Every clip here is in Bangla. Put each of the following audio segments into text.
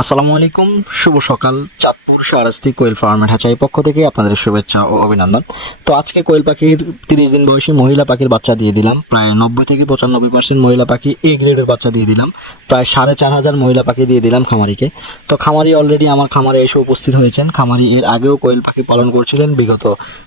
আসসালামু আলাইকুম শুভ সকাল। চাঁদপুর সারাস্তি কোয়েল ফার্মের হাঁচাই পক্ষ থেকে আপনাদের শুভেচ্ছা ও অভিনন্দন। তো আজকে কোয়েল পাখির তিরিশ দিন বয়সী মহিলা পাখির বাচ্চা দিয়ে দিলাম। প্রায় নব্বই থেকে পঁচানব্বই পার্সেন্ট মহিলা পাখি এ গ্রেডের বাচ্চা দিয়ে দিলাম। প্রায় সাড়ে চার হাজার মহিলা পাখি দিয়ে দিলাম খামারিকে। তো খামারি অলরেডি আমার খামারে এসে উপস্থিত হয়েছেন। খামারি এর আগেও কোয়েল পাখি পালন করছিলেন। বিগত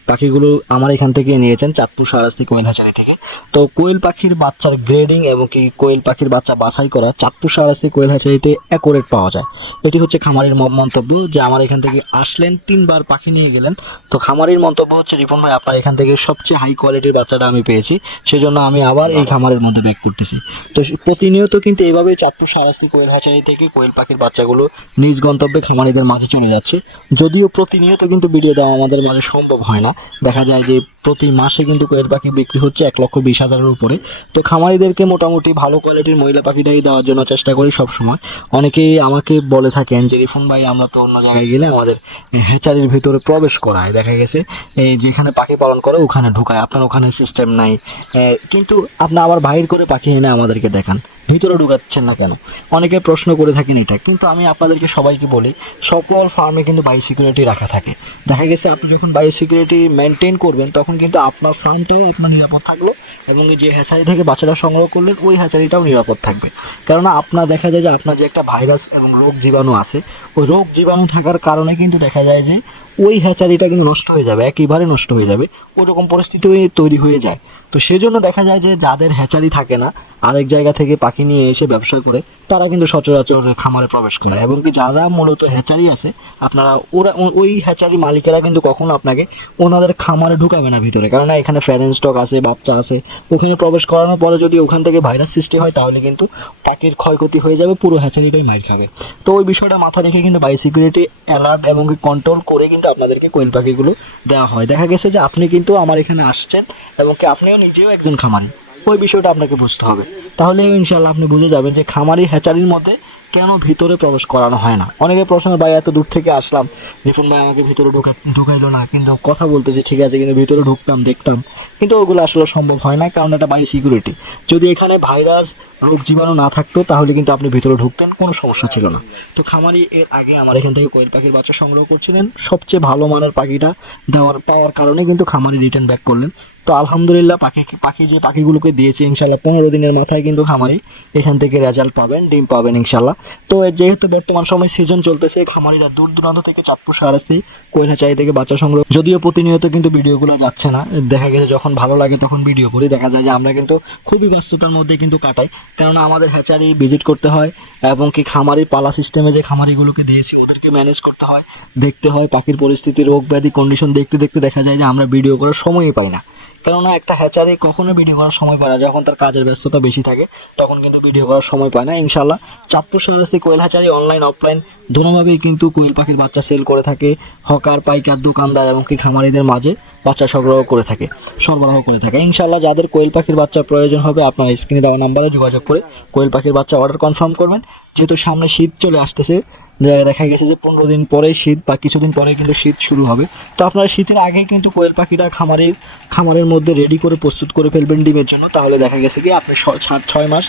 পাখিগুলো আমার এখান থেকে নিয়েছেন চাঁদপুর সারাস্তি কোয়েল হাঁচারি থেকে। তো কোয়েল পাখির বাচ্চার গ্রেডিং এবং কি কোয়েল পাখির বাচ্চা বাছাই করা চাঁদপুর সারাস্তি কোয়েল হাঁচারিতে অ্যাকোরেট পাওয়া যায়। এটি হচ্ছে খামারির মন্তব্য যে আমার এখান থেকে আসলেন, তিনবার পাখি নিয়ে গেলেন। তো খামারির মন্তব্য হচ্ছে, রিপন ভাই, আপনার এখান থেকে সবচেয়ে হাই কোয়ালিটির বাচ্চাটা আমি পেয়েছি। সেজন্য আমি আবার এই খামারের মধ্যে ব্যাক করতেছি। তো প্রতিনিয়ত কিন্তু এইভাবেই চাঁদপুর, সারাস্তি কোয়েল হাঁচারি থেকে কোয়েল পাখির বাচ্চাগুলো নিজ গন্তব্যে খামারিদের মাঝে চলে যাচ্ছে। যদিও প্রতিনিয়ত কিন্তু ভিডিও দেওয়া আমাদের মাঝে সম্ভব হয় না। দেখা যায় যে প্রতি মাসে কিন্তু কোয়েল পাখি বিক্রি হচ্ছে এক লক্ষ বিশ হাজারের উপরে। তো খামারিদেরকে মোটামুটি ভালো কোয়ালিটির মহিলা পাখিটাই দেওয়ার জন্য চেষ্টা করি সবসময়। অনেকেই আমাকে বলে থাকেন যে রিফুন ভাই, আমরা তো অন্য জায়গায় গেলে আমাদের হ্যাচারির ভিতরে প্রবেশ করায়, দেখা গেছে যেখানে পাখি পালন করে ওখানে ঢুকায়, আপনার ওখানে সিস্টেম নাই। কিন্তু আপনি আবার বাহির করে পাখি এনে আমাদেরকে দেখান। ভিতরে ঢুকাচ্ছেন না কেন? অনেকে প্রশ্ন করে থাকেন এটা। কিন্তু আমি আপনাদেরকে সবাইকে বলি, সকল ফার্মে কিন্তু বায়ো সিকিউরিটি রাখা থাকে। দেখা গেছে আপনি যখন বায়ো সিকিউরিটি মেনটেন করবেন, তখন কিন্তু আপনার ফার্মটাও আপনার নিরাপদ থাকল এবং যে হ্যাচারি থেকে বাচ্চাটা সংগ্রহ করলেন, ওই হ্যাচারিটাও নিরাপদ থাকবে। কেননা আপনার দেখা যায় যে আপনার যে একটা ভাইরাস এবং রোগ জীবাণু আছে, ওই রোগ জীবাণু থাকার কারণে কিন্তু দেখা যায় যে ওই হ্যাচারিটা কিন্তু নষ্ট হয়ে যাবে, একেবারে নষ্ট হয়ে যাবে। ওরকম পরিস্থিতি তৈরি হয়ে যায়। তো সেজন্য দেখা যায় যে যাদের হ্যাচারি থাকে না, আরেক জায়গা থেকে পাখি নিয়ে এসে ব্যবসা করে, তারা কিন্তু সচরাচর খামারে প্রবেশ করে। এবং কি যারা মূলত হ্যাচারি আছে, আপনারা ওরা ওই হ্যাচারি মালিকেরা কিন্তু কখনো আপনাকে ওনাদের খামারে ঢুকাবে না ভিতরে। কারণ এখানে ফ্যারেন স্টক আছে, বাচ্চা আছে, ওখানে প্রবেশ করানোর পরে যদি ওখান থেকে ভাইরাস সৃষ্টি হয়, তাহলে কিন্তু পাখির ক্ষয়ক্ষতি হয়ে যাবে, পুরো হ্যাচারিটাই মার খাবে। তো ওই বিষয়টা মাথা রেখে কিন্তু বাই সিকিউরিটি অ্যালার্ট এবং কন্ট্রোল করে কিন্তু আপনাদেরকে কোয়েল পাখিগুলো দেওয়া হয়। দেখা গেছে যে আপনি কিন্তু আমার এখানে আসছেন এবং কি আপনিও নিজেও একজন খামারি। ওই বিষয়টা আপনাকে বুঝতে হবে। তাহলে ইনশাল্লাহ আপনি বুঝে যাবেন যে খামারি হ্যাচারির মধ্যে কেন ভিতরে প্রবেশ করানো হয় না? অনেকে প্রশ্ন ভাই, এত দূর থেকে আসলাম। রিফুন ভাই, আমাকে ভিতরে ঢুকা ঢুকাইলো না, কিন্তু কথা বলতে যে ঠিক আছে, কিন্তু ভিতরে ঢুকতাম, দেখতাম। কিন্তু ওগুলো আসলে সম্ভব হয় না, কারণ এটা বাই সিকিউরিটি যদি এখানে ভাইরাস রোগ জীবাণু না থাকতো, তাহলে কিন্তু আপনি ভিতরে ঢুকতেন, কোনো সমস্যা ছিল না। তো খামারি এর আগে আমার এখান থেকে কোয়েল পাখির বাচ্চা সংগ্রহ করছিলেন। সবচেয়ে ভালো মানের পাখিটা দেওয়ার, পাওয়ার কারণে কিন্তু খামারি রিটার্ন ব্যাক করলেন। তো আলহামদুলিল্লাহ, পাখি পাখি যে পাখিগুলোকে দিয়েছে ইনশাল্লাহ পনেরো দিনের মাথায় কিন্তু খামারি এখান থেকে রেজাল্ট পাবেন, ডিম পাবেন ইনশাল্লাহ তো যেহেতু বর্তমান সময় সিজন চলতেছে খামারিরা দূর দূরান্ত থেকে চাঁদপুর সারাস্তি কৈলাচাই থেকে বাচ্চা সংগ্রহ যদিও প্রতিনিয়ত কিন্তু ভিডিওগুলো যাচ্ছে না, দেখা গেছে যখন ভালো লাগে তখন ভিডিও করি, দেখা যায় যে আমরা কিন্তু খুবই ব্যস্ততার মধ্যে কিন্তু কাটাই। কেননা আমাদের হ্যাচারি ভিজিট করতে হয় এবং কি খামারি পালা সিস্টেমে যে খামারিগুলোকে দিয়েছি, ওদেরকে ম্যানেজ করতে হয়, দেখতে হয়, পাখির পরিস্থিতি, রোগ ব্যাধি কন্ডিশন দেখতে দেখতে দেখা যায় যে আমরা ভিডিও করার সময়ই পাই না। কেননা একটা হ্যাচারি কখনো ভিডিও করার সময় পায় না। যখন তার কাজের ব্যস্ততা বেশি থাকে, তখন কিন্তু ভিডিও করার সময় পায় না ইনশাল্লাহ Chandpur Shahrasti quail hatchery online offline দুটোভাবেই কিন্তু কোয়েল পাখির বাচ্চা সেল করে থাকে, হকার, পাইকার, দোকানদার এবং কি খামারিদের মাঝে বাচ্চা সংগ্রহ করে থাকে, সরবরাহ করে থাকে। ইনশাল্লাহ যাদের কোয়েল পাখির বাচ্চা প্রয়োজন হবে, আপনার স্ক্রিনে দেওয়া নাম্বারে যোগাযোগ করে কোয়েল পাখির বাচ্চা অর্ডার কনফার্ম করবেন। যেহেতু সামনে শীত চলে আসতেছে দেখা গেছে যে পনেরো দিন পরে শীত বা কিছুদিন পরে কিন্তু শীত শুরু হবে। তো আপনারা শীতের আগেই কিন্তু কোয়েল পাখিটা খামারের খামারের মধ্যে রেডি করে প্রস্তুত করে ফেলবেন ডিমের জন্য। তাহলে দেখা গেছে কি আপনি ছয় মাস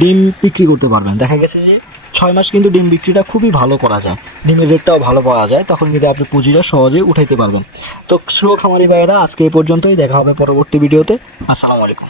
ডিম বিক্রি করতে পারবেন। দেখা গেছে যে ছয় মাস কিন্তু ডিম বিক্রিটা খুবই ভালো করা যায়। ডিমের রেটটাও ভালো পাওয়া যায়। তখন কিন্তু আপনি পুঁজিটা সহজে উঠাইতে পারবেন। তো শুভ খামারি ভাইয়েরা, আজকে এই পর্যন্তই। দেখা হবে পরবর্তী ভিডিওতে। আসসালামু আলাইকুম।